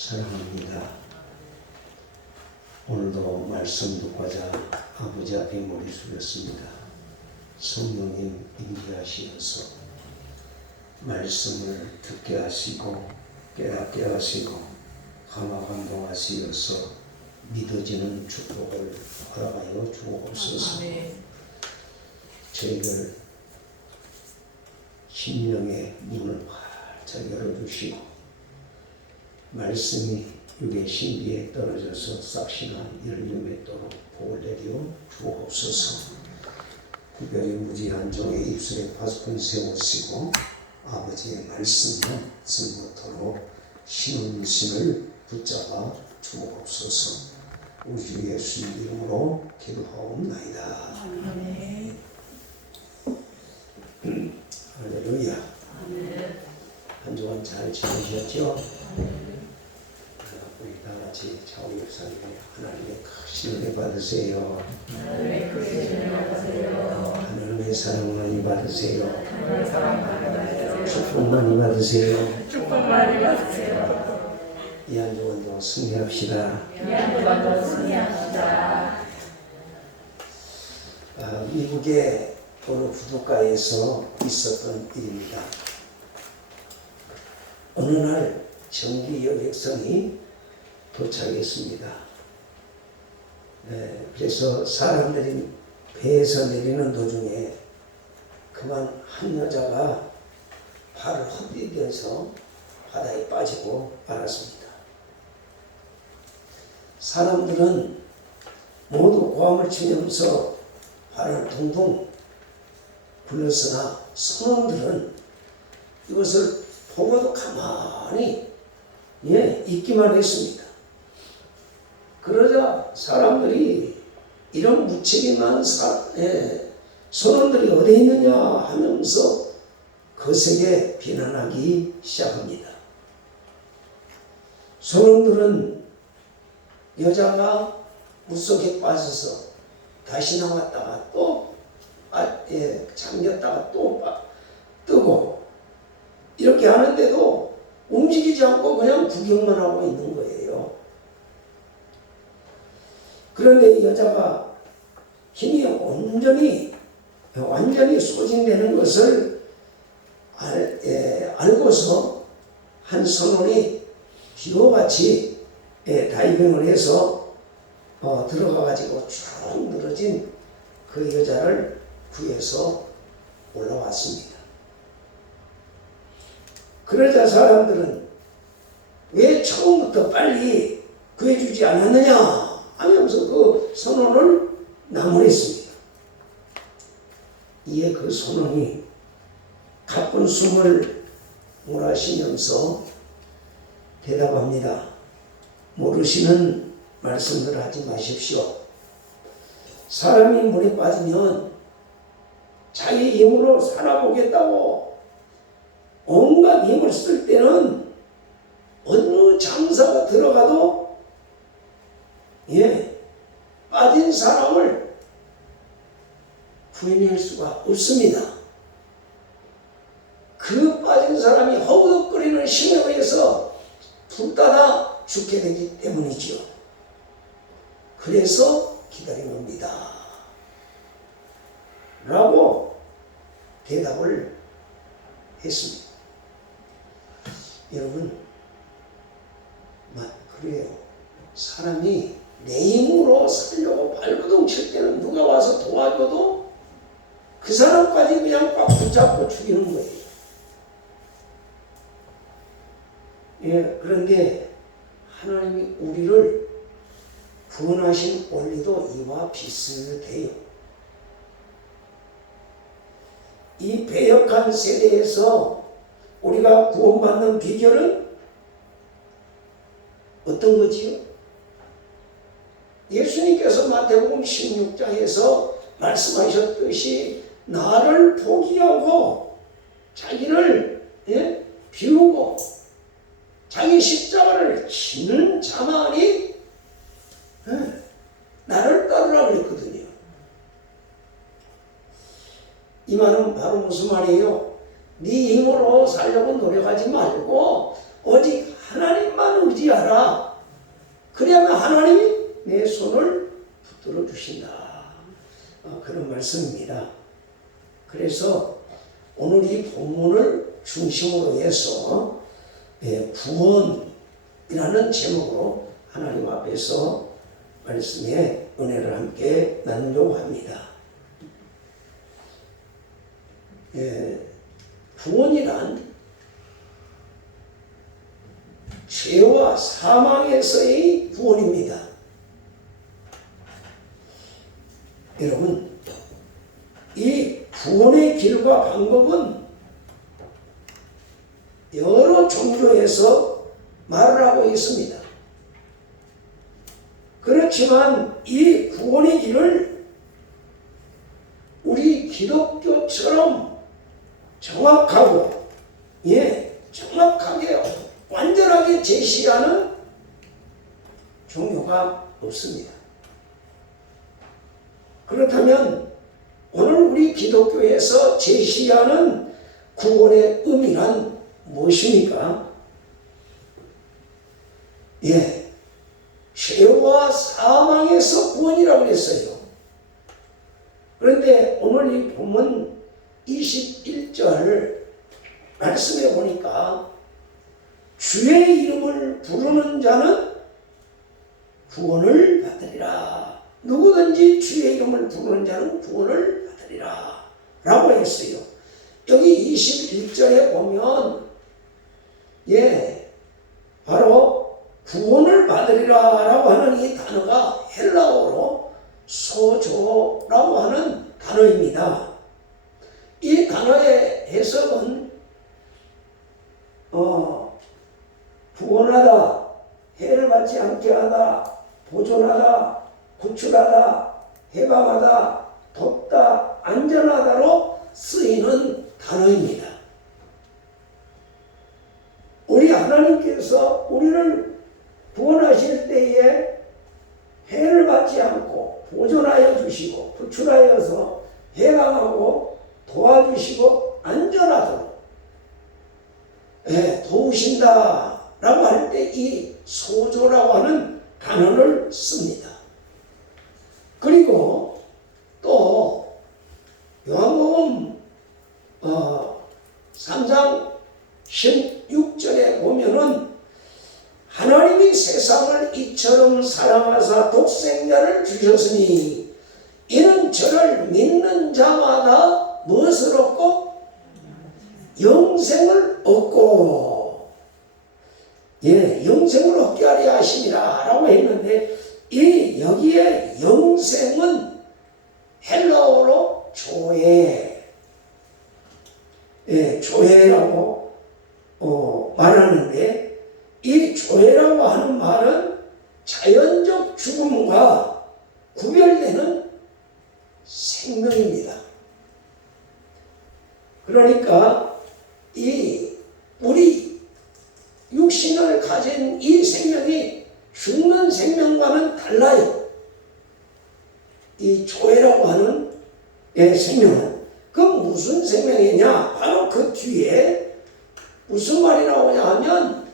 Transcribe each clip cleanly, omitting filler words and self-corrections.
사랑합니다. 오늘도 말씀 듣고자 아버지 앞에 머리 숙였습니다. 성령님 임재하시어서 말씀을 듣게 하시고 깨닫게 하시고 감화감동하시어서 믿어지는 축복을 허락하여 주옵소서. 저희를 심령의 문을 활짝 열어주시고 말씀이 육의 신비에 떨어져서 싹시나 열림맺도록 복을 내려 주옵소서. 구별이 무지한 종의 입술에 파수꾼 세우시고 아버지의 말씀만 승부토록 신혼신을 붙잡아 주옵소서. 우리 주 예수 이름으로 기도하옵나이다. 아멘. 할렐루야. 한 주간 잘 지내셨죠? 우리 다 같이 좌우 역사에 하나님의 크신 은혜 받으세요. 하나님의 사랑 많이 받으세요. 축복 많이 받으세요. 이 한 주간도 승리합시다. 미국의 어느 부둣가에서 있었던 일입니다. 어느 날 전기 여객선이 도착했습니다. 그래서 사람들이 배에서 내리는 도중에 그만 한 여자가 발을 헛디뎌서 바다에 빠지고 말았습니다. 사람들은 모두 고함을 치면서 발을 둥둥 굴렸으나 선원들은 이것을 보고도 가만히 있기만 했습니다. 그러자 사람들이 이런 무책임한 선원들이 어디 있느냐 하면서 거세게 비난하기 시작합니다. 선원들은 여자가 물속에 빠져서 다시 나왔다가 또 잠겼다가 또 뜨고 이렇게 하는데도 움직이지 않고 그냥 구경만 하고 있는 거예요. 그런데 이 여자가 힘이 완전히 소진되는 것을 알고서 한 선원이 기호같이 다이빙을 해서 들어가가지고 쭉 늘어진 그 여자를 구해서 올라왔습니다. 그러자 사람들은 왜 처음부터 빨리 구해주지 않았느냐 하면서 그 선원을 나무랬습니다. 이에 그 선원이 가쁜 숨을 몰아쉬면서 대답합니다. 모르시는 말씀을 하지 마십시오. 사람이 물에 빠지면 자기 힘으로 살아보겠다고 온갖 힘을 쓸 때는 어느 장사가 들어가도 빠진 사람을 구해낼 수가 없습니다. 그 빠진 사람이 허우덕거리는 힘에 의해서 불따라 죽게 되기 때문이죠. 그래서 기다린 겁니다. 라고 대답을 했습니다. 여러분, 그래요. 사람이 내 힘으로 살려고 발버둥 칠 때는 누가 와서 도와줘도 그 사람까지 그냥 꽉 붙잡고 죽이는 거예요. 그런데 하나님이 우리를 구원하신 원리도 이와 비슷해요. 이 배역한 세대에서 우리가 구원받는 비결은 어떤 거지요? 예수님께서 마태복음 16장에서 말씀하셨듯이 나를 포기하고 자기를 비우고 자기 십자가를 지는 자만이 나를 따르라고 그랬거든요. 이 말은 바로 무슨 말이에요? 네 힘으로 살려고 노력하지 말고 오직 하나님만 의지하라. 따라 그래야만 하나님이 내 손을 붙들어 주신다. 그런 말씀입니다. 그래서 오늘 이 본문을 중심으로 해서 구원이라는 제목으로 하나님 앞에서 말씀의 은혜를 함께 나누려고 합니다. 구원이란 죄와 사망에서의 구원입니다. 여러분, 이 구원의 길과 방법은 여러 종류에서 말을 하고 있습니다. 그렇지만 이 구원의 길을 우리 기독교처럼 정확하고 정확하게 완전하게 제시하는 종교가 없습니다. 그렇다면 오늘 우리 기독교에서 제시하는 구원의 의미란 무엇입니까? 죄와 사망에서 구원이라고 했어요. 그런데 오늘 이 본문 21절 말씀해 보니까 주의 이름을 부르는 자는 구원을 받으리라. 누구든지 주의 이름을 부르는 자는 구원을 받으리라 라고 했어요. 여기 21절에 보면 바로 구원을 받으리라 라고 하는 이 단어가 헬라어로 소조라고 하는 단어입니다. 이 단어의 해석은 구원하다, 해를 받지 않게 하다, 보존하다, 구출하다, 해방하다, 돕다, 안전하다로 쓰이는 단어입니다. 우리 하나님께서 우리를 구원하실 때에 해를 받지 않고 보존하여 주시고 구출하여서 해방하고 도와주시고 안전하도록 도우신다 라고 할 때 이 소조라고 하는 단어를 씁니다. 그리고 또 요한복음 3장 16절에 보면은 하나님이 세상을 이처럼 사랑하사 독생자를 주셨으니 이는 저를 믿는 자마다 무엇을 얻고? 영생을 얻고 영생을 얻게 하려 하심이라 라고 했는데 이 여기에 영생은 헬라어로 조회라고 말하는데 이 조회라고 하는 말은 자연적 죽음과 구별되는 생명입니다. 그러니까 우리 육신을 가진 이 생명이 죽는 생명과는 달라요. 이 조회라고 하는 생명은 그 무슨 생명이냐? 바로 그 뒤에 무슨 말이 나오냐 하면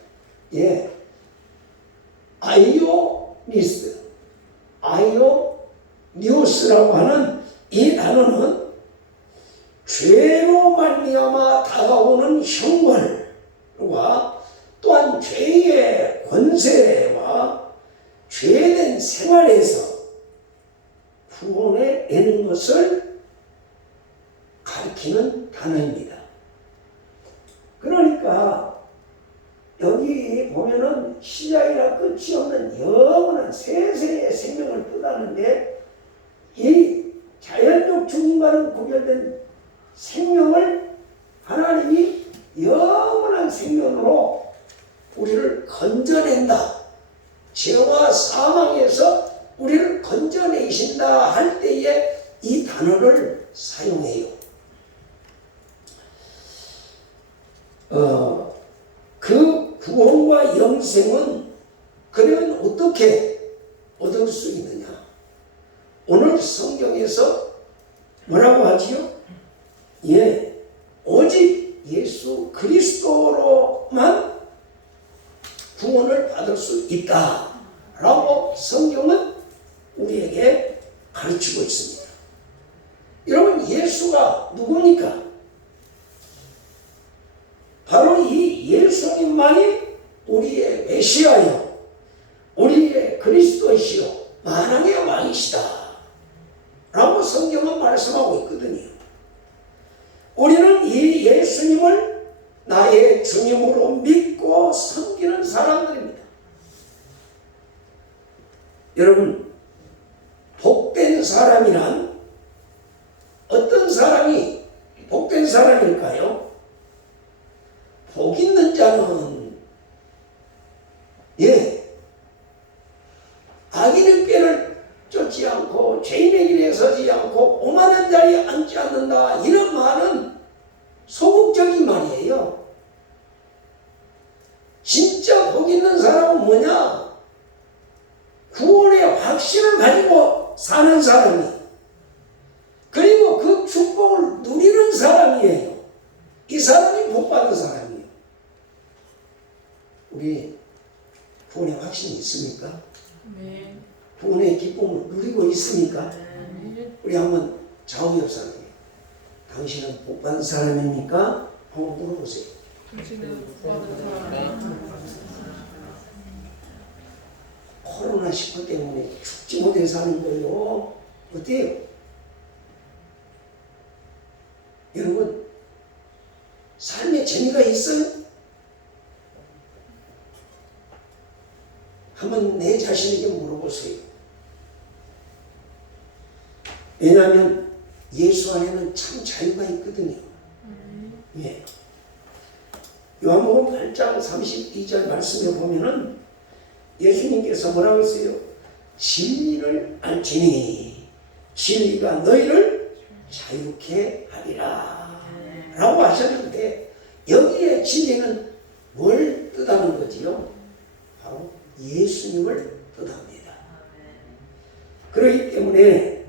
아이오니우스라고 하는 이 단어는 죄로 말미암아 다가오는 형벌과 또한 죄의 권세와 죄된 생활에서 구원해 내는 것을 가리키는 단어입니다. 그러니까 여기 보면은 시작이나 끝이 없는 영원한 세세의 생명을 뜻하는데 이 자연적 죽음과는 구별된 생명을 하나님이 영원한 생명으로 우리를 건져낸다. 죄와 사망에서 우리를 건져내신다 할 때에 이 단어를 사용해요. 그 구원과 영생은 그러면 어떻게 얻을 수 있느냐? 오늘 성경에서 뭐라고 하지요? 오직 예수 그리스도로만 구원을 받을 수 있다라고 성경은 우리에게 가르치고 있습니다. 여러분, 예수가 누굽니까? 바로 이 예수님만이 우리의 메시아요, 우리의 그리스도이시요 만왕의 왕이시다 라고 성경은 말씀하고 있거든요. 우리는 이 예수님을 나의 주님으로 믿고 섬기는 사람들입니다. 여러분, 복된 사람이란 어떤 사람이 복된 사람일까요? 복 있는 자는 악인의 꾀를 쫓지 않고 죄인의 길에 서지 않고 오만한 자리에 앉지 않는다, 이런 말은 소극적인 말이에요. 진짜 복 있는 사람은 뭐냐? 구원의 확신을 가지고 사는 사람이, 그리고 그 축복을 누리는 사람이에요. 이 사람이 복받은 사람이에요. 우리 구원의 확신이 있습니까? 네. 구원의 기쁨을 누리고 있습니까? 우리 한번 좌우 옆사람에게, 당신은 복받은 사람입니까? 한번 물어보세요. 당신은 복받은 사람입니까? 코로나19 때문에 죽지 못해 사는 거예요. 어때요? 여러분, 삶에 재미가 있어요? 한번 내 자신에게 물어보세요. 왜냐하면 예수 안에는 참 자유가 있거든요. 예. 요한복음 8장 32절 말씀에 보면은 예수님께서 뭐라고 했어요? 진리를 알지니 진리가 너희를 자유케 하리라 라고 하셨는데, 여기에 진리는 뭘 뜻하는 거지요? 바로 예수님을 뜻합니다. 그렇기 때문에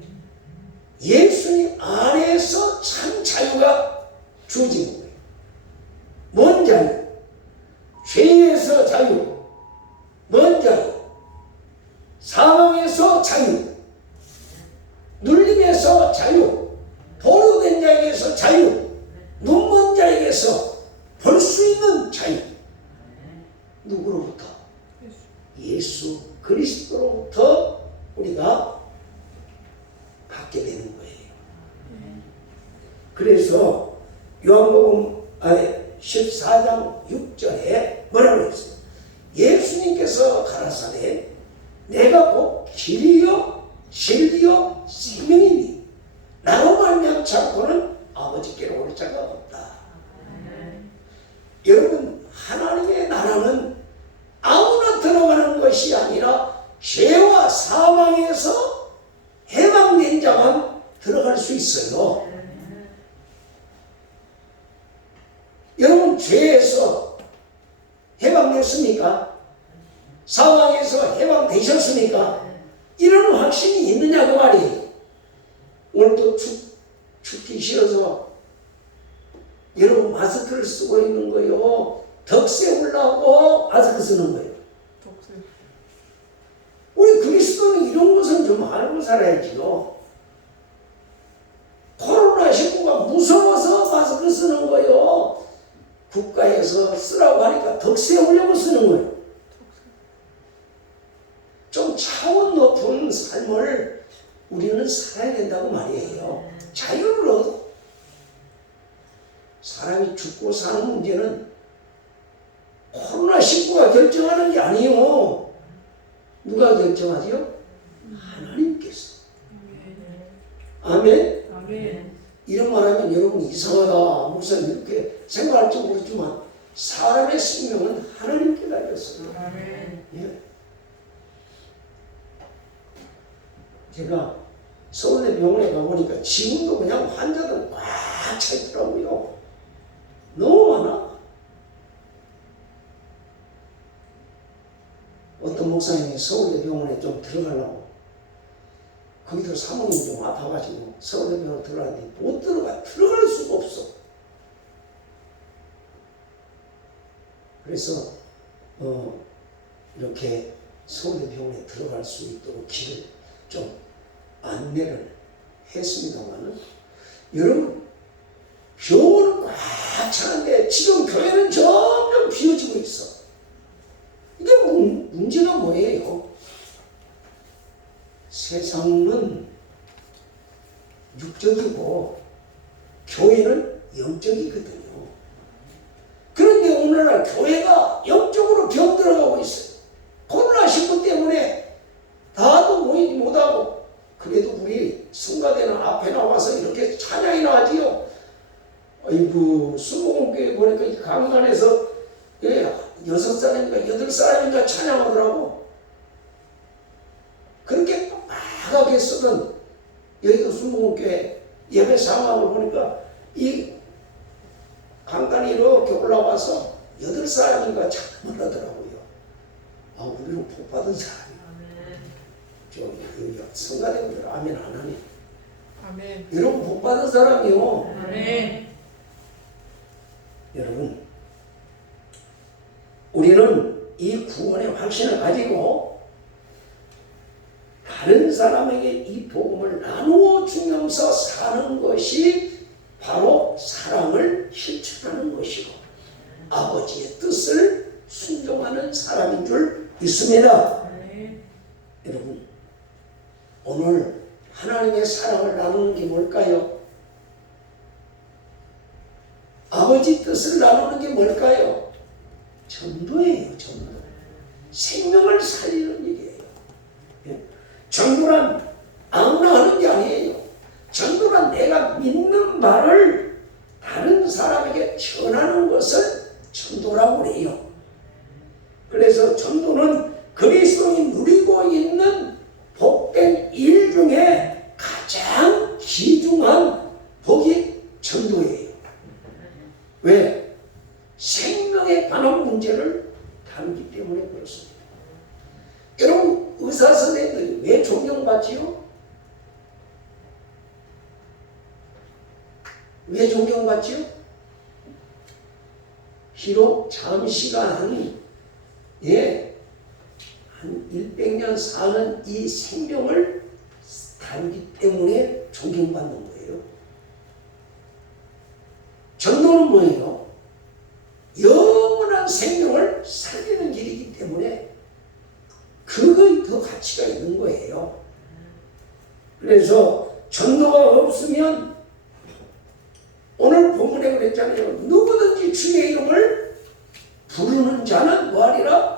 예수님 안에서 참 자유가 주어지는 거예요. 뭔 자유? 죄에서 자유, 뭔 자유? 사망에서 자유, 눌림에서 자유, 보류된 자에게서 자유, 눈먼 자에게서 볼 수 있는 자유. 누구로부터? 예수 그리스도로부터 우리가 받게 되는 거예요. 그래서 요한복음 14장 6절에 뭐라고 했어요? 예수님께서 가라사대 내가 곧 길이요 진리요 생명이니 나로 말미암지 않고는 아버지께로 올 자가 없다. 여러분, 하나님의 나라는 아무나 들어가는 것이 아니라 죄와 사망에서 해방된 자만 들어갈 수 있어요. 여러분, 죄에서 해방됐습니까? 사망에서 해방되셨습니까? 이런 확신이 있느냐고 말이에요. 오늘도 춥기 싫어서 여러분 마스크를 쓰고 있는 거요. 덕새 올라오고 마스크 쓰는 거예요. 우리 그리스도는 이런 것은 좀 알고 살아야지요. 코로나19가 무서워서 마스크 쓰는 거예요. 국가에서 쓰라고 하니까 덕새 올려고 쓰는 거예요. 좀 차원 높은 삶을 우리는 살아야 된다고 말이에요. 자유를 얻어. 사람이 죽고 사는 문제는 코로나19가 결정하는 게 아니에요. 누가 결정하지요? 하나님께서. 아멘? 아멘. 이런 말하면 여러분 이상하다, 목사님 이렇게 생각할지 모르지만 사람의 생명은 하나님께 달렸어요. 아멘. 예. 제가 서울대 병원에 가보니까 지금도 그냥 환자들 꽉 차 있더라고요. 너무 많아. 어떤 목사님이 서울대 병원에 좀 들어가려고, 거기도 사모님 좀 아파가지고 서울대 병원에 들어가는데 못 들어갈 수가 없어. 이렇게 서울대병원에 들어갈 수 있도록 길을 좀 안내를 했습니다만은, 여러분, 병원은 꽉 차는데 지금 교회는 점점 비어지고 있어. 이게 문제가 뭐예요? 세상은 육적이고 교회는 영적이거든요. 그런데 오늘날 교회가 영적으로 병들어가고 있어요. 코로나19 때문에 다도 모이지 못하고, 그래도 우리 성가대는 앞에 나와서 이렇게 찬양이나 하지요. 아이고, 수목원교회 보니까 이 강단에서 6사람인가 8사람인가 찬양하더라고. 그렇게 빡하게 쓰던 여의도 수목원교회 예배 상황을 보니까 이 강단이 이렇게 올라와서 8사람인가 찬양을 하더라고요. 아, 우리는 복 받은 사람이야. 좀 성가대분들 아멘 안 하네. 아멘. 여러분 복 받은 사람이요. 아멘. 여러분, 우리는 이 구원의 확신을 가지고 다른 사람에게 이 복음을 나누어 주면서 사는 것이 바로 사랑을 실천하는 것이고 아버지의 뜻을 순종하는 사람인 줄 믿습니다. 아멘. 여러분, 오늘 하나님의 사랑을 나누는 게 뭘까요? 아버지 뜻을 나누는 게 뭘까요? 전도예요. 전도. 생명을 살리는 일이에요. 전도란 아무나 하는 게 아니에요. 전도란 내가 믿는 바를 다른 사람에게 전하는 것을 전도라고 해요. 그래서 전도는 그리스도인이 누리고 있는 복된 일 중에 가장 귀중한 복이 전도예요. 왜? 생명에 관한 문제를 다루기 때문에 그렇습니다. 여러분, 의사 선생님들이 왜 존경받지요? 왜 존경받지요? 비록 잠시간 한 100년 사는 이 생명을 다루기 때문에 존경받는 거예요. 전도는 뭐예요? 영원한 생명을 살리는 길이기 때문에 그거에 더 가치가 있는 거예요. 그래서 전도가 없으면 오늘 본문에 그랬잖아요. 누구든지 주의 이름을 부르는 자는 뭐하리라?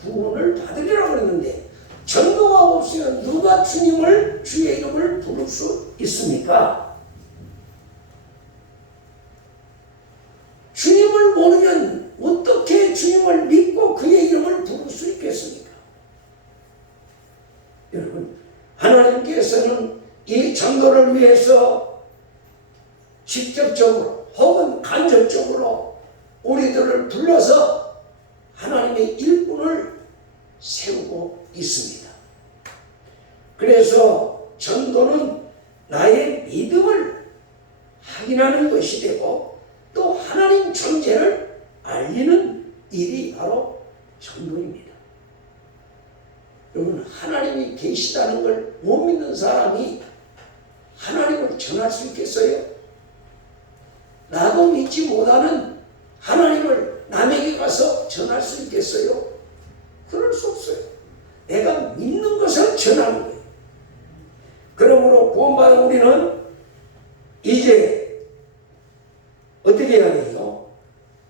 구원을 받으리라고 그랬는데, 전도가 없으면 누가 주님을, 주의 이름을 부를 수 있습니까? 주님을 모르면 어떻게 주님을 믿고 그의 이름을 부를 수 있겠습니까? 여러분, 하나님께서는 이 전도를 위해서 직접적으로 혹은 간접적으로 우리들을 불러서 하나님의 일꾼을 세우고 있습니다. 그래서 전도는 나의 믿음을 확인하는 것이 되고 또 하나님 존재를 알리는 일이 바로 전도입니다. 여러분, 하나님이 계시다는 걸 못 믿는 사람이 하나님을 전할 수 있겠어요? 나도 믿지 못하는 하나님을 남에게 가서 전할 수 있겠어요? 그럴 수 없어요. 내가 믿는 것을 전하는 거예요. 그러므로 구원받은 우리는 이제 어떻게 해야 돼요?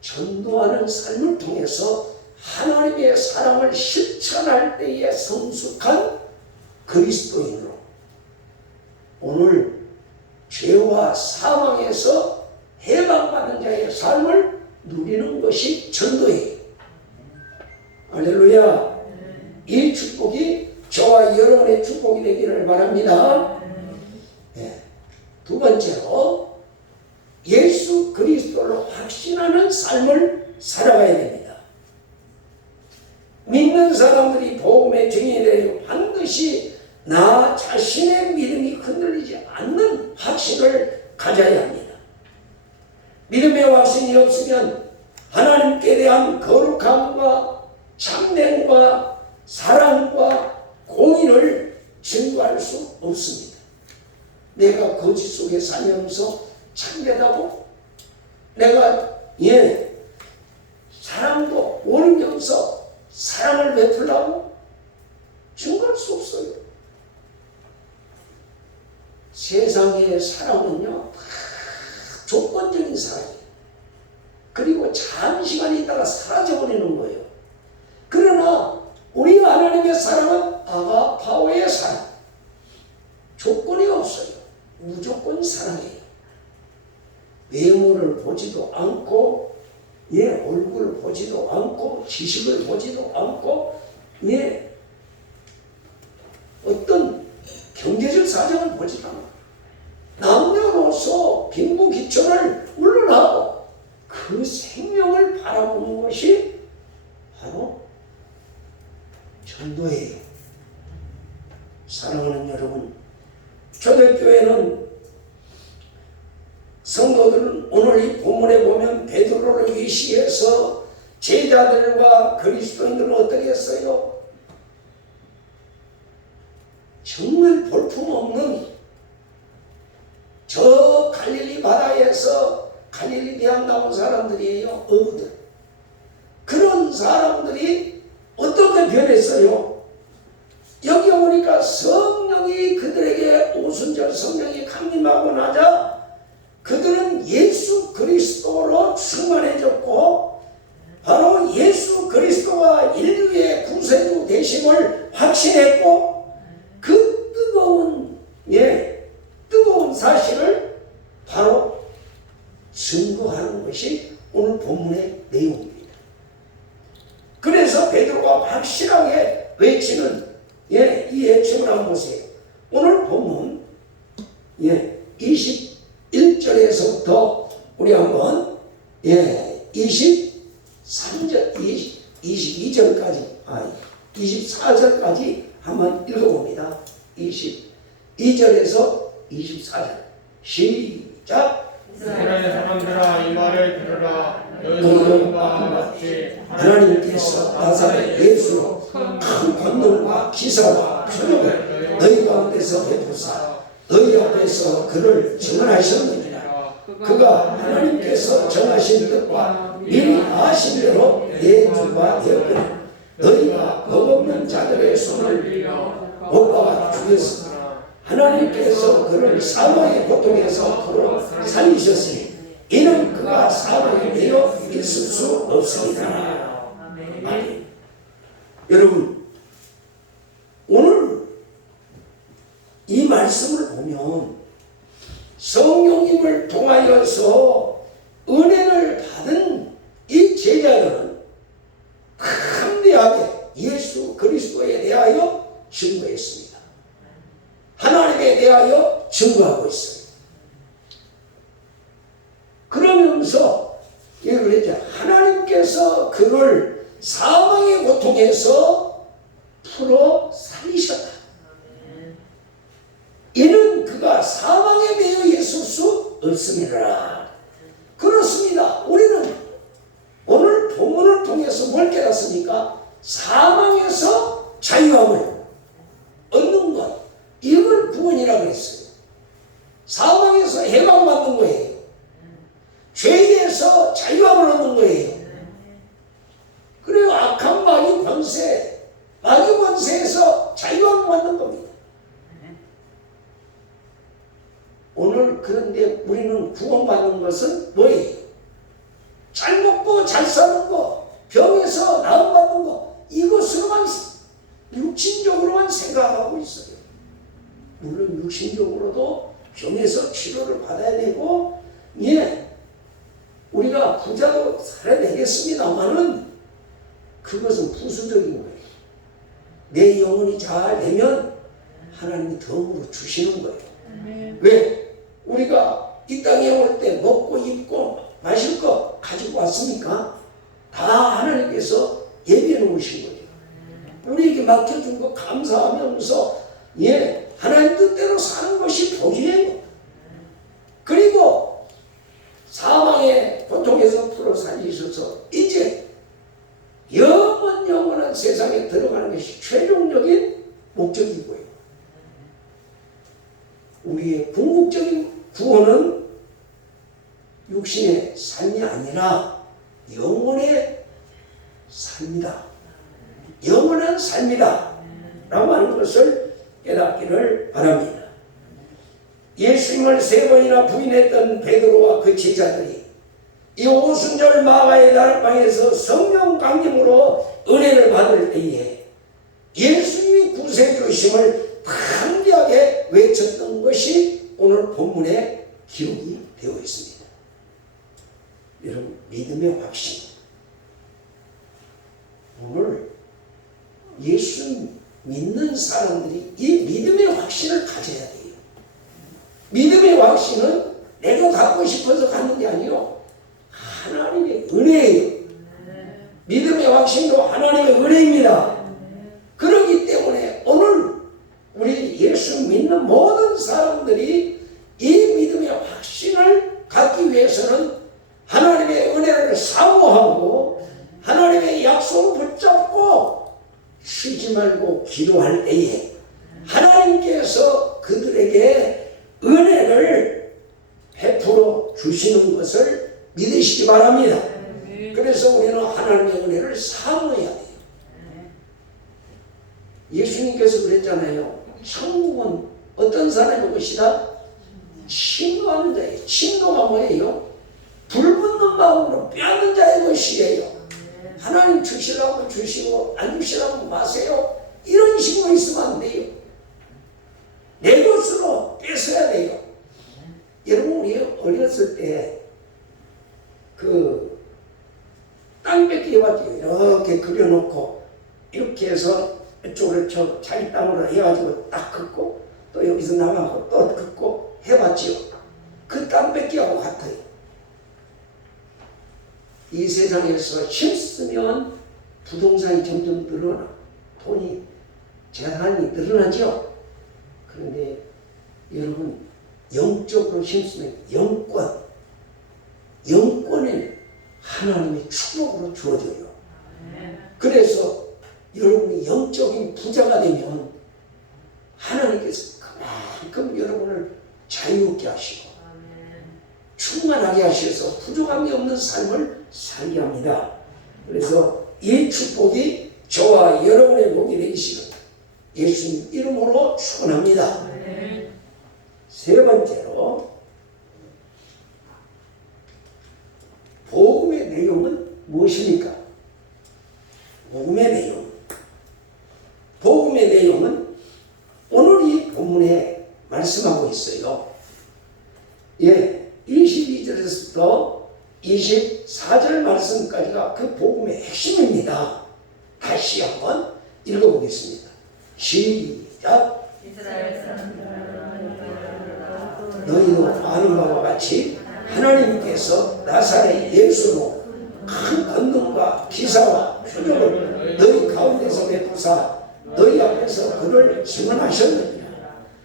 전도하는 삶을 통해서 하나님의 사랑을 실천할 때에 성숙한 그리스도인으로 오늘 죄와 사망에서 해방받은 자의 삶을 누리는 것이 전도예요. 할렐루야. 이 축복이 저와 여러분의 축복이 되기를 바랍니다. 네. 두 번째로 예수 그리스도를 확신하는 삶을 살아가야 됩니다. 믿는 사람들이 복음의 증인이 되려 반드시 나 자신의 믿음이 흔들리지 않는 확신을 가져야 합니다. 믿음의 확신이 없으면 하나님께 대한 거룩함과 참됨과 은혜와 사랑과 공의를 증거할 수 없습니다. 내가 거짓 속에 살면서 참되다고 내가 사랑도 모르면서 사랑을 베풀라고 증거할 수 없어요. 세상의 사랑은요 다 조건적인 사랑이에요. 그리고 잠시간 있다가 사라져버리는 거예요. 그러나 우리 하나님의 사랑은 아가파오의 사랑, 조건이 없어요. 무조건 사랑이에요. 외모를 보지도 않고 얼굴을 보지도 않고 지식을 보지도 않고 어떤 경제적 사정을 보지도 않고 남녀노소 빈부귀천을 물러나고 그 생명을 바라보는 것이 바로 전도예요. 사랑하는 여러분, 초대교회는 성도들은 오늘 이 본문에 보면 베드로를 위시해서 제자들과 그리스도인들은 어떻게 했어요? 정말 볼품없는 저 갈릴리 바다에서 갈릴리 대학 나온 사람들이에요. 어부들. 그런 사람들이 어떻게 변했어요? 여기 오니까 성령이 그들에게 오순절 성령이 강림하고 나자 그들은 예수 그리스도로 충만해졌고 바로 예수 그리스도가 인류의 구세주 되심을 확신했고 그 뜨거운 사실을 바로 증거하는 것이 오늘 본문의 내용입니다. 그래서 베드로가 확실하게 외치는 이 외침을 한번 보세요. 오늘 본문 21절에서부터 우리 한번 23절, 22절까지 24절까지 한번 읽어봅니다. 22절에서 24절 시작. 이스라엘 사람들아 이 말을 들으라. 너희는 마음 없이 하나님께서 나사렛 예수로 큰 권능과 기사와 표적을 너희 가운데서 베푸사 너희 앞에서 그를 증언하셨느니라. 그가 하나님께서 정하신 뜻과 미리 아신 대로 내 주가 되었거늘 너희가 겁없는 자들의 손을 못 박아 죽였으나 하나님께서 그를 사망의 고통에서 풀어 살리셨으니 이는 그가 사망에 매여 있을 수 없습니다. 아멘. 여러분, 오늘 이 말씀을 보면 성령님을 통하여서 은혜를 받은 이 제자들은 담대하게 예수 그리스도에 대하여 증거했습니다. 하나님에 대하여 증거하고 있어요. 그러면서 하나님께서 그를 사망의 고통에서 풀어 살리셨다. 이는 그가 사망에 매여 있을 수 없습니다. 그렇습니다. 우리는 오늘 본문을 통해서 뭘 깨닫습니까? 사망에서 자유함을 얻는 것, 이걸 구원이라고 했어요. 사망에서 해방받는 거예요. 죄에서 자유함을 얻는 거예요. 그리고 악한 마귀 권세에서 자유함을 받는 겁니다. 오늘 그런데 우리는 구원받는 것은 뭐예요? 잘 먹고 잘 사는 거, 병에서 나음받는 거, 이것으로만 육신적으로만 생각하고 있어요. 물론 육신적으로도 병에서 치료를 받아야 되고 우리가 부자도 살아야 되겠습니다만은 그것은 부수적인 거예요. 내 영혼이 잘 되면 하나님이 덤으로 주시는 거예요. 왜? 우리가 이 땅에 올 때 먹고 입고 마실 거 가지고 왔습니까? 다 하나님께서 예비해 놓으신 거죠. 우리에게 맡겨준 거 감사하면서 하나님 뜻대로 사는 것이 복이에요. 그리고 사망의 고통에서 풀어 살리셔서 이제 영원한 세상에 들어갈 만족하는 것이 최종적인 목적이고요. 우리의 궁극적인 구원은 육신의 삶이 아니라 영혼의 삶이다. 영원한 삶이다. 라고 하는 것을 깨닫기를 바랍니다. 예수님을 3번이나 부인했던 베드로와 그 제자들이 이 오순절 마가의 다락방에서 성령 강림으로 은혜를 받을 때에 예수님이 구세주심을 담대하게 외쳤던 것이 오늘 본문에 기록이 되어 있습니다. 여러분, 믿음의 확신. 오늘 예수 믿는 사람들이 이 믿음의 확신을 가져야 돼요. 믿음의 확신은 내가 갖고 싶어서 갖는 게 아니요, 하나님의 은혜예요. 믿음의 확신도 하나님의 은혜입니다. 그렇기 때문에 오늘 우리 예수 믿는 모든 사람들이 이 믿음의 확신을 갖기 위해서는 하나님의 은혜를 사모하고 하나님의 약속을 붙잡고 쉬지 말고 기도할 때에 하나님께서 그들에게 은혜를 베풀어 주시는 것을 믿으시기 바랍니다. 그래서 우리는 하나님의 은혜를 사모해야 돼요. 예수님께서 그랬잖아요. 천국은 어떤 사람의 것이다? 침노하는 자예요. 침노가 뭐예요? 불붙는 마음으로 빼앗는 자의 것이에요. 하나님 주시라고 주시고 안 주시라고 마세요. 이런 식으로 있으면 안 돼요. 내 것으로 뺏어야 돼요. 여러분, 우리 어렸을 때 그 땅 뺏기 해가지고 이렇게 그려놓고 이렇게 해서 이쪽으로 자기 땅으로 해가지고 딱 긋고 또 여기서 나가고 또 긋고 해봤지요. 그 땅 뺏기하고 같아요. 이 세상에서 힘쓰면 부동산이 점점 늘어나, 돈이 재산이 늘어나죠. 그런데 여러분, 영적으로 힘쓰면 영권을 하나님의 축복으로 주어져요. 그래서 여러분이 영적인 부자가 되면 하나님께서 그만큼 여러분을 자유롭게 하시고 충만하게 하셔서 부족함이 없는 삶을 살게 합니다. 그래서 이 축복이 저와 여러분의 복이 되시길 예수님 이름으로 축원합니다. 세 번째로, 복음의 내용은 무엇입니까? 복음의 내용은 오늘 이 본문에 말씀하고 있어요. 22절에서부터 24절 말씀까지가 그 복음의 핵심입니다. 다시 한번 읽어보겠습니다. 시작. 너희도 아는 바와 같이 하나님께서 나사렛 예수로 큰 권능과 기사와 표적을 너희 가운데서 베푸사 너희 앞에서 그를 증언하셨느니라.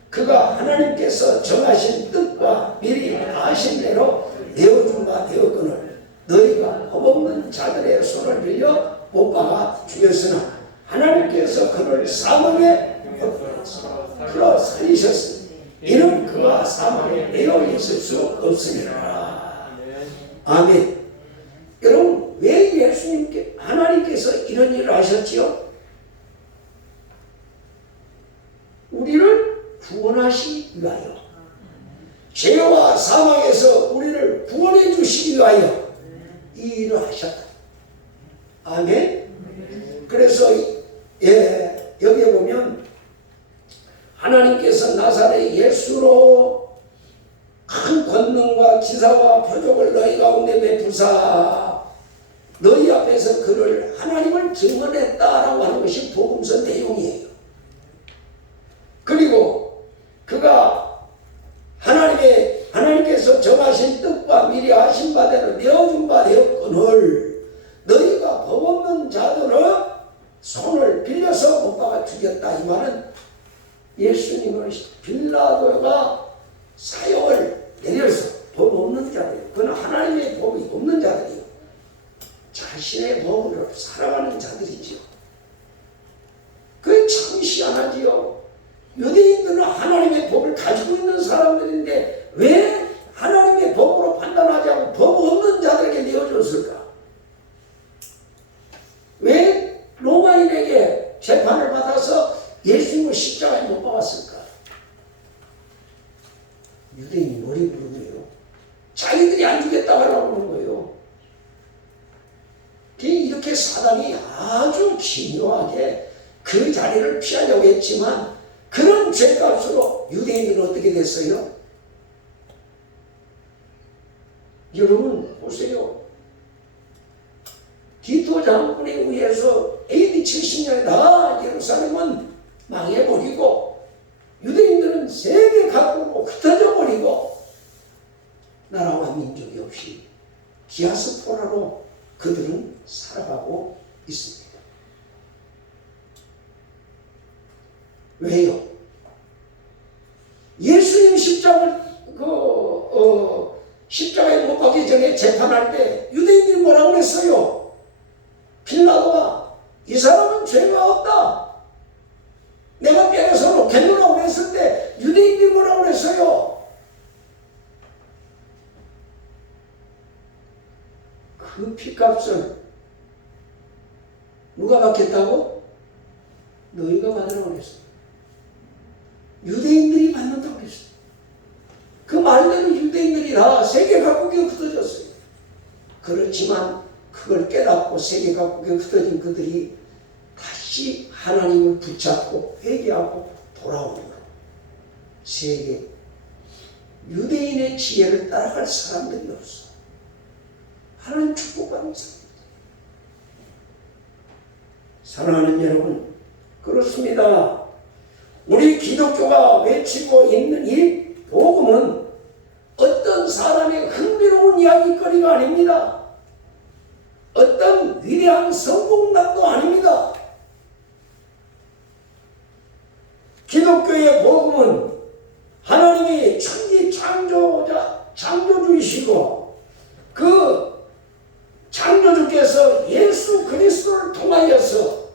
그가 하나님께서 정하신 뜻과 미리 아신 대로 내어준 바 되었거늘 너희가 법없는 자들의 손을 빌려 못 박아 죽였으나 하나님께서 그를 사망에 풀어 살리셨으니 이는 그가 사망에 내어 있을 수 없으니라. 아멘. 여러분, 왜 예수님께 하나님께서 이런 일을 하셨지요? 우리를 구원하시기 위하여, 죄와 사망에서 우리를 구원해 주시기 위하여 이 일을 하셨다. 아멘. 그래서 여기에 보면 하나님께서 나사렛 예수로 큰 권능과 기사와 표적을 너희 가운데 베푸사 너희 앞에서 그를 하나님을 증언했다라고 하는 것이 복음서 내용이에요. 그리고 그가 하나님께서 정하신 뜻과 미리 하신 바대로 내어준 바 되었거늘 너희가 법없는 자들의 손을 빌려서 못 박아 죽였다. 이 말은 예수님을 빌라도가 사형을 내려서 법 없는 자들, 그건 하나님의 법이 없는 자들이요, 자신의 법으로 살아가는 자들이죠. 희한하지요. 유대인들은 하나님의 법을 가지고 있는 사람들인데 왜 하나님의 법으로 판단하지 않고 법 없는 자들에게 내어줬을까? 왜 로마인에게 재판을 받아서 예수님을 십자가에 못 박았을까? 유대인이 머리 부른 거예요. 자기들이 안 죽겠다고 하라고 하는 거예요. 이렇게 사단이 아주 기묘하게 그 자리를 피하려고 했지만 그런 죄값으로 유대인들은 어떻게 됐어요? 여러분 보세요. 디도 장군에 의해서 AD 70년에 다 예루살렘은 망해버리고 유대인들은 세계 각국으로 흩어져 버리고 나라와 민족이 없이 디아스포라로 그들은 살아가고 있습니다. 왜요? 예수님 십자가에 못 박기 전에 재판할 때 유대인들이 뭐라고 그랬어요? 빌라도가 이 사람은 죄가 없다. 내가 때려서 놓겠노라고 그랬을 때 유대인들이 뭐라고 그랬어요? 그 피값을 누가 받겠다고? 너희가 받으라고 그랬어. 유대인들이 받는다고 그랬어. 그 말대로 유대인들이 다 세계 각국에 흩어졌어요. 그렇지만 그걸 깨닫고 세계 각국에 흩어진 그들이 다시 하나님을 붙잡고 회개하고 돌아오는 것. 세계 유대인의 지혜를 따라갈 사람들이 없어. 하나님 축복받는 사람입니다. 사랑하는 여러분, 그렇습니다. 우리 기독교가 외치고 있는 이 복음은 어떤 사람의 흥미로운 이야기거리가 아닙니다. 어떤 위대한 성공담도 아닙니다. 기독교의 복음은 하나님이 천지 창조주이시고 그 창조주께서 예수 그리스도를 통하여서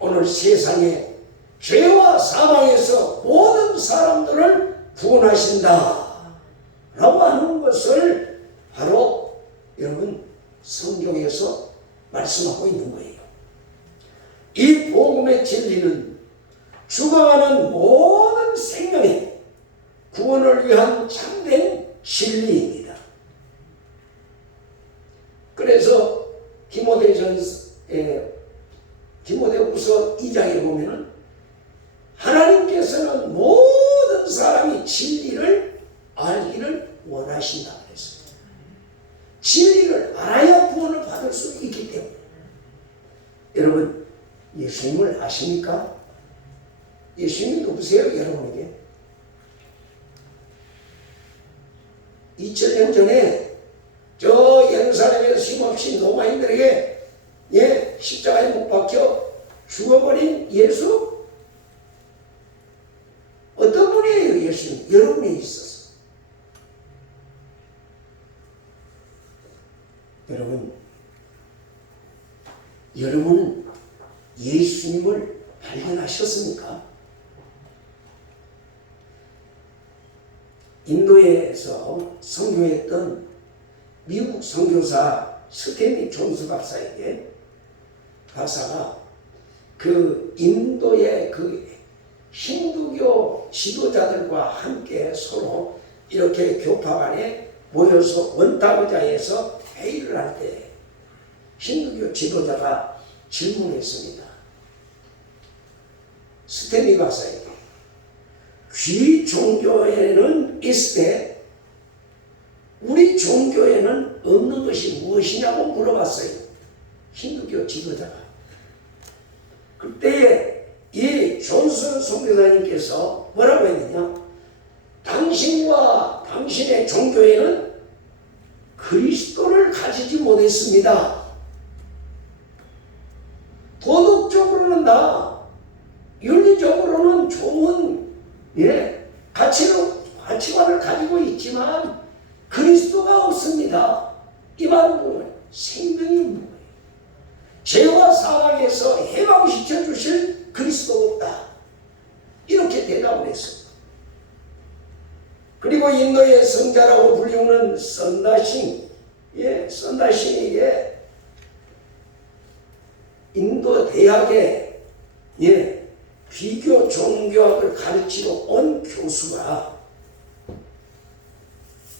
오늘 세상에 죄와 사망에서 모든 사람들을 구원하신다 라고 하는 것을 바로 여러분 성경에서 말씀하고 있는 거예요. 이 복음의 진리는 죽어가는 모든 생명의 구원을 위한 참된 진리입니다. 그래서 디모데후서 2장에 보면은 하나님께서는 모든 사람이 진리를 알기를 원하신다 그랬어요. 진리를 알아야 구원을 받을 수 있기 때문에. 여러분 예수님을 아십니까? 예수님이 누구세요? 여러분에게 2000년 전에 저 예루살렘에서 힘없이 로마인들에게 십자가에 못 박혀 죽어버린 예수? 어떤 분이에요? 예수님 여러분에 있어서. 여러분은 예수님을 발견하셨습니까? 인도에서 선교했던 미국 선교사 스탠리 존스 박사에게 박사가 그 인도의 그 힌두교 지도자들과 함께 서로 이렇게 교파간에 모여서 원탑의자에서 회의를 할 때 힌두교 지도자가 질문했습니다. 스탠리 박사에게 귀 종교에는 있을 때 우리 종교에는 없는 것이 무엇이냐고 물어봤어요. 힌두교 지도자가. 그때 이 존슨 선교사님께서 뭐라고 했느냐? 당신과 당신의 종교에는 그리스도를 가지지 못했습니다. 도덕적으로는 다, 윤리적으로는 좋은 가치관을 가지고 있지만 그리스도가 없습니다. 이 말은 생명이 없는 거예요. 죄와 사망에서 해방시켜 주실 그리스도가 그리고 인도의 성자라고 불리우는 선다싱, 선다싱에게 인도 대학에 비교 종교학을 가르치러 온 교수가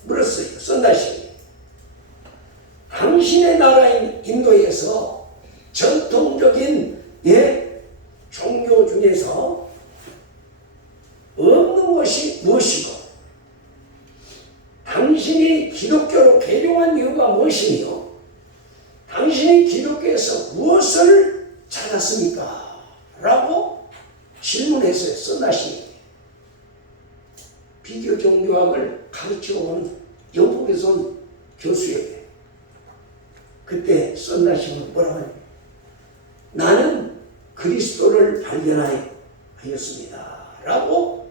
물었어요. 선다싱이. 당신의 나라인 인도에서 전통적인 종교 중에서 없는 것이 무엇이고 당신이 기독교로 개종한 이유가 무엇이며 당신이 기독교에서 무엇을 찾았습니까? 라고 질문했어요. 선다싱이. 비교 종교학을 가르쳐 온 영국에서 온 교수에게. 그때 선다싱은 뭐라고 하냐? 나는 그리스도를 발견하였습니다. 라고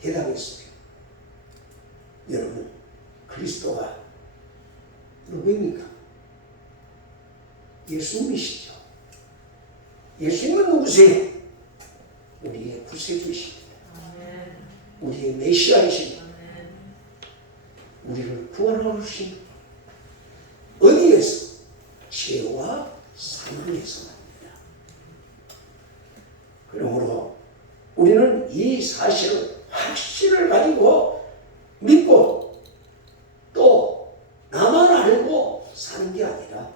대답했습니다. 여러분, 그리스도가 누구입니까? 예수님이시죠. 예수님은 누구세요? 우리의 구세주십니다. 우리의 메시아이십니다. 우리를 구원하러 오신 어디에서? 죄와 사망에서입니다. 그러므로 우리는 이 사실을 확신을 가지고 믿고 또 나만 알고 사는 게 아니라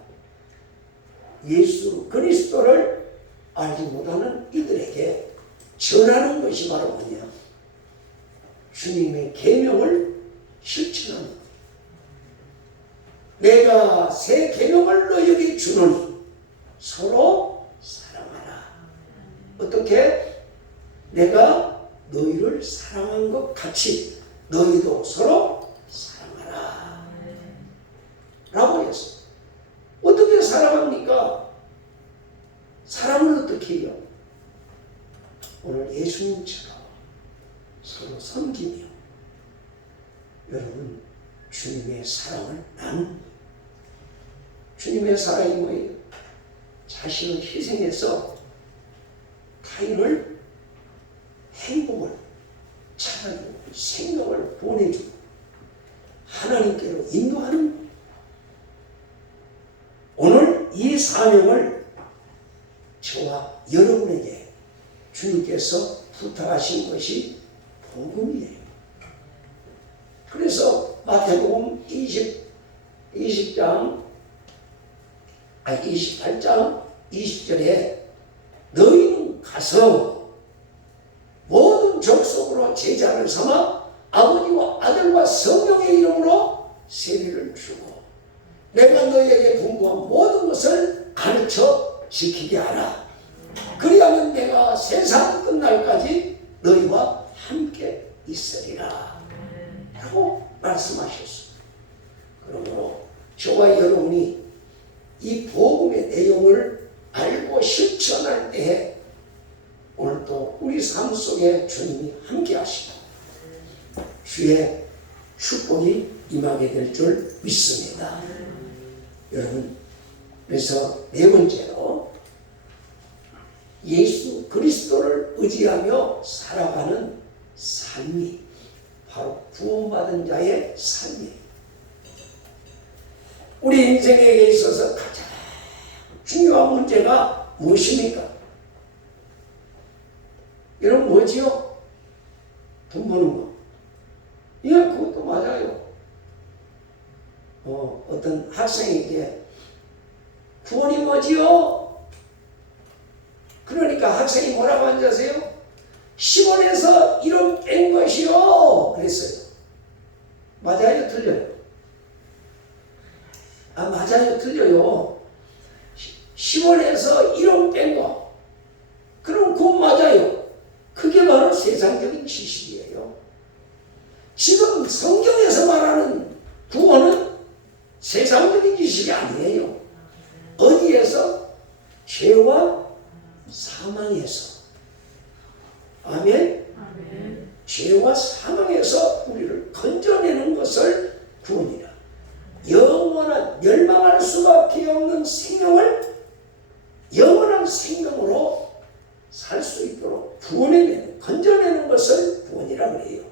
예수 그리스도를 알지 못하는 이들에게 전하는 것이 바로 뭐냐? 주님의 계명을 실천하는 것. 내가 새 계명을 너희에게 주노니 서로 사랑하라. 어떻게? 내가 너희를 사랑한 것 같이 너희도 서로 사랑하라. 라고 했어요. 어떻게 사랑합니까? 사랑을 어떻게 해요? 오늘 예수님처럼 서로 섬기며 여러분 주님의 사랑을 나누는 주님의 사랑이 뭐예요? 자신을 희생해서 타인을 행복을 찾아주고 생명을 보내주고 하나님께로 인도하는 오늘 이 사명을 저와 여러분에게 주님께서 부탁하신 것이 복음이에요. 그래서 마태복음 28장 20절에 너희는 가서 모든 족속으로 제자를 삼아 아버지와 아들과 성령의 이름으로 세례를 주고 내가 너희에게 분부한 모든 것을 가르쳐 지키게 하라. 그리하면 내가 세상 끝날까지 너희와 함께 있으리라. 라고 말씀하셨습니다. 그러므로 저와 여러분이 이 복음의 내용을 알고 실천할 때에 오늘도 우리 삶 속에 주님이 함께 하시고 주의 축복이 임하게 될 줄 믿습니다. 여러분, 그래서 네 번째로 예수 그리스도를 의지하며 살아가는 삶이 바로 구원받은 자의 삶이에요. 우리 인생에 있어서 가장 중요한 문제가 무엇입니까? 여러분 뭐지요? 돈 버는 거. 예, 그것도 맞아요. 어떤 학생에게 구원이 뭐지요? 그러니까 학생이 뭐라고 앉으세요? 10원에서 1원 뺀 것이요. 그랬어요. 맞아요? 틀려요? 맞아요? 틀려요? 10원에서 1원 뺀 거. 그럼 그건 맞아요. 그게 바로 세상적인 지식이에요. 지금 성경에서 말하는 구원은 세상적인 지식이 아니에요. 어디에서? 죄와 사망에서. 아멘? 아멘. 죄와 사망에서 우리를 건져내는 것을 구원이라. 영원한 멸망할 수밖에 없는 생명을 영원한 생명으로 살 수 있도록 구원해내는, 건져내는 것을 구원이라 그래요.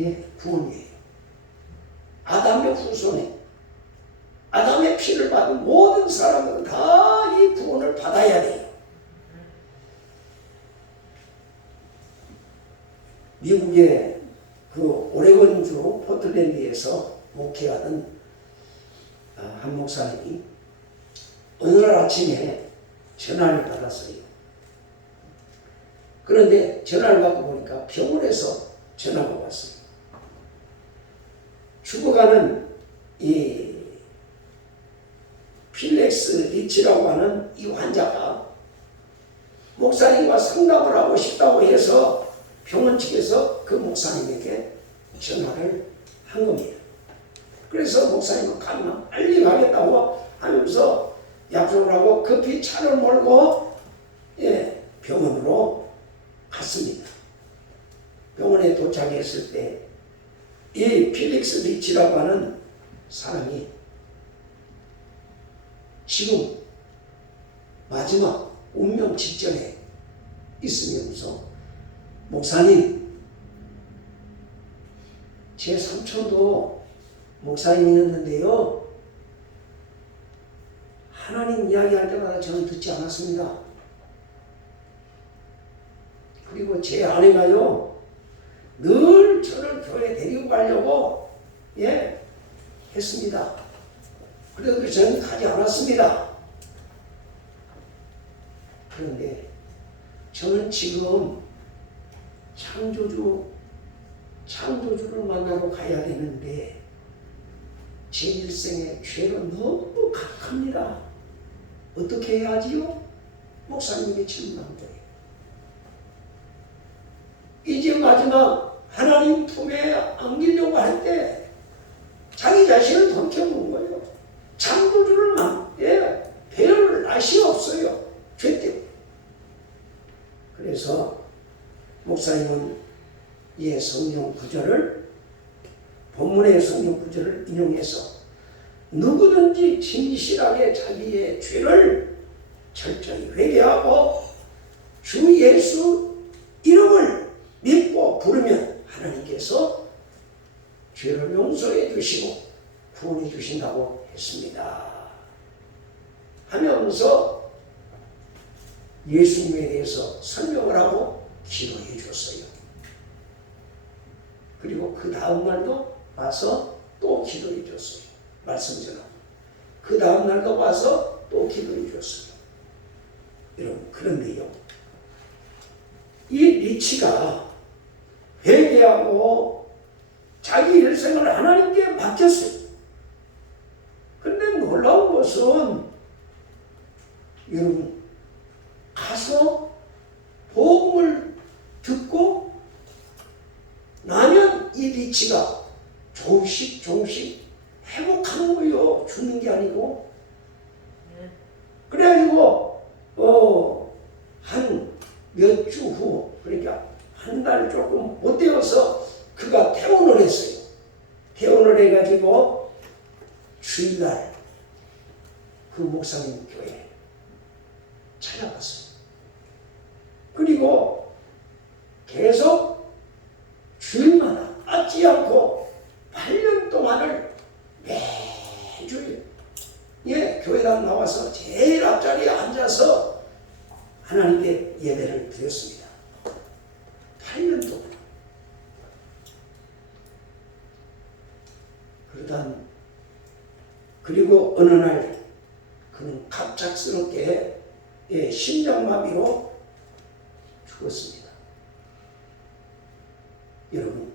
예, 구원이에요. 아담의 후손에 아담의 피를 받은 모든 사람들은 다 이 구원을 받아야 돼요. 미국의 그 오레곤주 포틀랜드에서 목회하던 한 목사님이 어느 날 아침에 전화를 받았어요. 그런데 전화를 받고 보니까 병원에서 전화가 왔어요. 죽어가는 이 필렉스 리치라고 하는 이 환자가 목사님과 상담을 하고 싶다고 해서 병원 측에서 그 목사님에게 전화를 한 겁니다. 그래서 목사님은 가면 빨리 가겠다고 하면서 약속을 하고 급히 차를 몰고 병원으로 갔습니다. 병원에 도착했을 때 이 필릭스 리치라고 하는 사람이 지금 마지막 운명 직전에 있으면서 목사님, 제 삼촌도 목사님이었는데요, 하나님 이야기할 때마다 저는 듣지 않았습니다. 그리고 제 아내가요 늘 저를 교회에 데리고 가려고 했습니다. 그래도 저는 가지 않았습니다. 그런데 저는 지금 창조주를 만나러 가야 되는데 제 일생의 죄로 너무 각합니다. 어떻게 해야 하지요? 목사님에게 질문한 거예요. 이제 마지막 하나님 품에 안기려고 할 때 자기 자신을 돌켜보는 거예요. 창조주를 배울 날이 없어요. 죄 때문에. 그래서 목사님은 이 성경 구절을, 본문의 성경 구절을 인용해서 누구든지 진실하게 자기의 죄를 철저히 회개하고 주 예수 이름을 믿고 부르면 하나님께서 죄를 용서해 주시고 구원해 주신다고 했습니다. 하면서 예수님에 대해서 설명을 하고 기도해 줬어요. 그리고 그 다음 날도 와서 또 기도해 줬어요. 말씀 전하고. 그 다음 날도 와서 또 기도해 줬어요. 여러분, 그런데요, 이 리치가 회개하고 자기 일생을 하나님께 맡겼어요. 그런데 놀라운 것은 여러분, 가서 복음을 듣고 나면 이 리치가 조금씩 회복하는 거예요. 죽는 게 아니고. 그래가지고 한 몇 주 후, 그러니까 한 달 조금 못 되어서 그가 퇴원을 했어요. 퇴원을 해가지고 주일날 그 목사님 교회에 찾아갔어요. 그리고 계속 주일마다 빠지지 않고 8년 동안을 매주 교회당 나와서 제일 앞자리에 앉아서 하나님께 예배를 드렸습니다. 8년 동안. 그리고 어느 날 그는 갑작스럽게 심장마비로 죽었습니다. 여러분,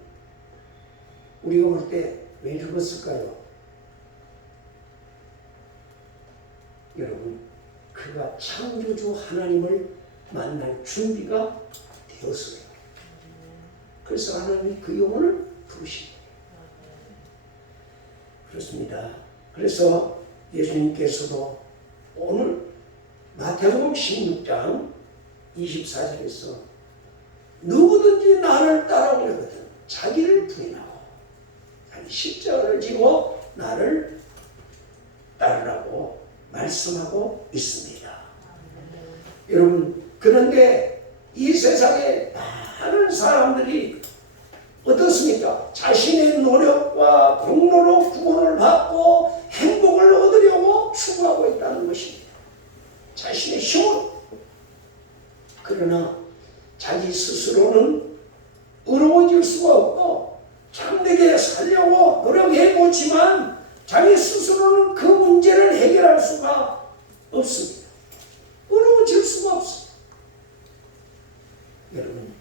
우리가 볼 때 왜 죽었을까요? 여러분, 그가 창조주 하나님을 만날 준비가 되었어요. 그래서 하나님이 그 영혼을 부르신 거예요. 그렇습니다. 그래서 예수님께서도 오늘 마태복음 16장 24절에서 누구든지 나를 따라오려거든 자기를 부인하고 자기 십자가를 지고 나를 따르라고 말씀하고 있습니다. 여러분, 그런데 이 세상에 많은 사람들이 어떻습니까? 자신의 노력과 공로로 구원을 받고 행복을 얻으려고 추구하고 있다는 것입니다. 자신의 힘으로. 그러나 자기 스스로는 의로워질 수가 없고 참되게 살려고 노력해보지만 자기 스스로는 그 문제를 해결할 수가 없습니다. 의로워질 수가 없습니다. 여러분,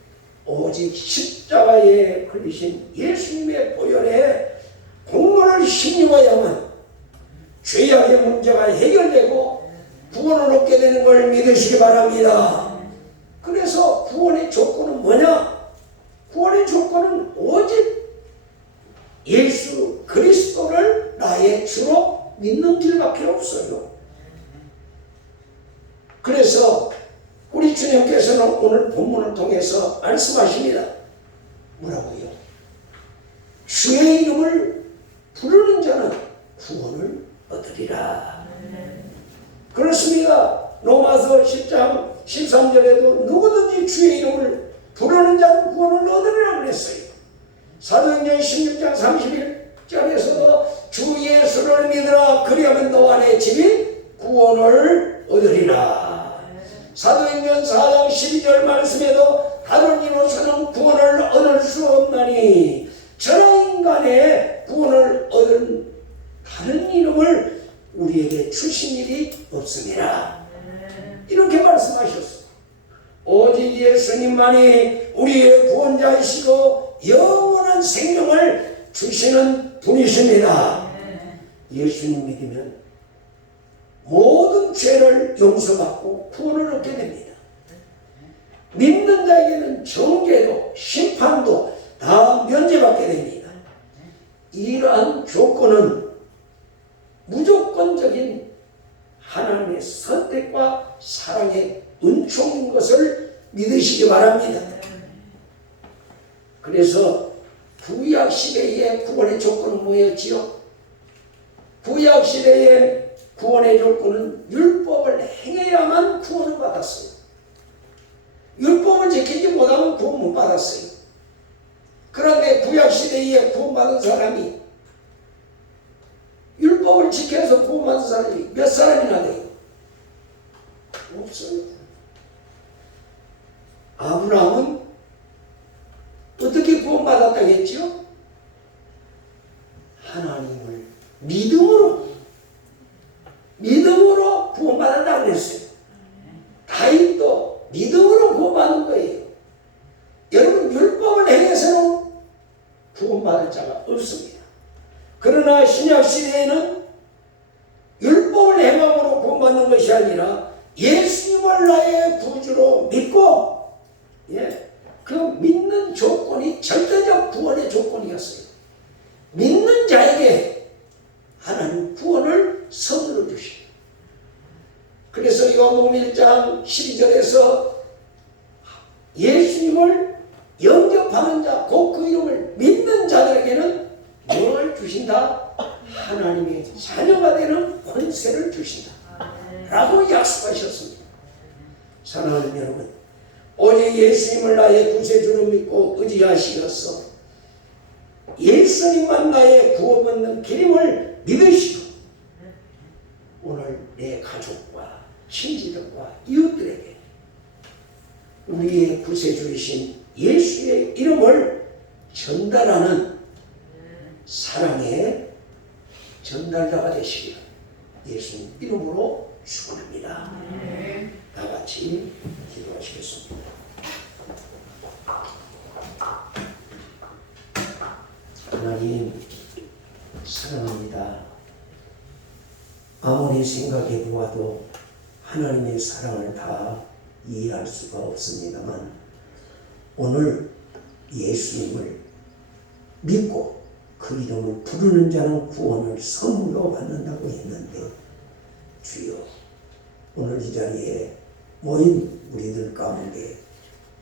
오직 십자가에 걸리신 예수님의 보혈에 공로를 힘입어야만 죄악의 문제가 해결되고 구원을 얻게 되는 걸 믿으시기 바랍니다. 그래서 구원의 조건은 뭐냐? 구원의 조건은 오직 예수 그리스도를 나의 주로 믿는 길밖에 없어요. 그래서 우리 주님께서는 오늘 본문을 통해서 말씀하십니다. 뭐라고요? 주의 이름을 부르는 자는 구원을 얻으리라. 그렇습니다. 로마서 10장 13절에도 누구든지 주의 이름을 부르는 자는 구원을 얻으리라 그랬어요. 사도행전 16장 31절에서도 주 예수를 믿으라 그리하면 너와 내 집이 구원을 얻으리라. 사도행전 4장 12절 말씀에도 다른 이로서는 구원을 얻을 수 없나니 저런 인간의 구원을 얻은 다른 이름을 우리에게 주신 일이 없습니다. 이렇게 말씀하셨습니다. 오직 예수님만이 우리의 구원자이시고 영원한 생명을 주시는 분이십니다. 예수님 믿으면 모든 죄를 용서받고 구원을 얻게 됩니다. 믿는 자에게는 정죄도 심판도 다 면제받게 됩니다. 이러한 조건은 무조건적인 하나님의 선택과 사랑의 은총인 것을 믿으시기 바랍니다. 그래서 구약 시대의 구원의 조건은 뭐였지요? 구약 시대의 구원의 조건은 율법을 행해야만 구원을 받았어요. 율법을 지키지 못하면 구원 못 받았어요. 그런데 구약 시대에 구원받은 사람이 율법을 지켜서 구원받은 사람이 몇 사람이나 돼요? 없어요. 아브라함은 어떻게 구원받았다고 했지요? 하나님을 믿음으로 구원받았다고 했어요. 다윗도 믿음으로 구원받은 거예요. 여러분, 율법을 행해서는 구원받을 자가 없습니다. 그러나 신약시대에는 율법을 행함으로 구원받는 것이 아니라 예수님을 나의 구주로 믿고 그 믿는 조건이 절대적 구원의 조건이었어요. 믿는 자에게 하나님 구원을 선물로 주시고, 그래서 요한복음 1장 12절에서 예수님을 영접하는 자, 곧 그 이름을 믿는 자들에게는 뭘 주신다? 하나님의 자녀가 되는 권세를 주신다 라고 약속하셨습니다. 사랑하는 여러분, 오직 예수님을 나의 구세주로 믿고 의지하시어서 예수님만 나의 구원 얻는 길임을 믿으시고 오늘 내 가족과 친지들과 이웃들에게 우리의 구세주이신 예수의 이름을 전달하는 사랑의 전달자가 되시기를 예수님 이름으로 축원합니다. 다 같이 기도하시겠습니다. 하나님 사랑합니다. 아무리 생각해 보아도 하나님의 사랑을 다 이해할 수가 없습니다만 오늘 예수님을 믿고 그 이름을 부르는 자는 구원을 선물로 받는다고 했는데 주여, 오늘 이 자리에 모인 우리들 가운데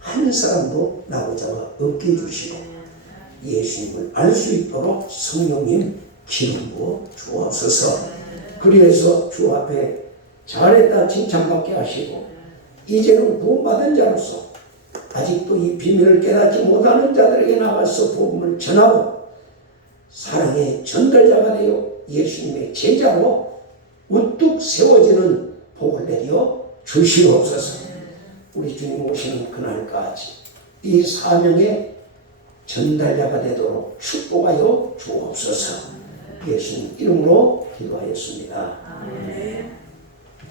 한 사람도 나오자가 없게 해주시고 예수님을 알 수 있도록 성령님 기름 부어 주옵소서. 그래서 주 앞에 잘했다 칭찬받게 하시고 이제는 구원받은 자로서 아직도 이 비밀을 깨닫지 못하는 자들에게 나가서 복음을 전하고 사랑의 전달자가 되어 예수님의 제자로 우뚝 세워지는 복을 내려 주시옵소서. 우리 주님 오시는 그날까지 이 사명의 전달자가 되도록 축복하여 주옵소서. 예수님 이름으로 기도하였습니다. 아멘.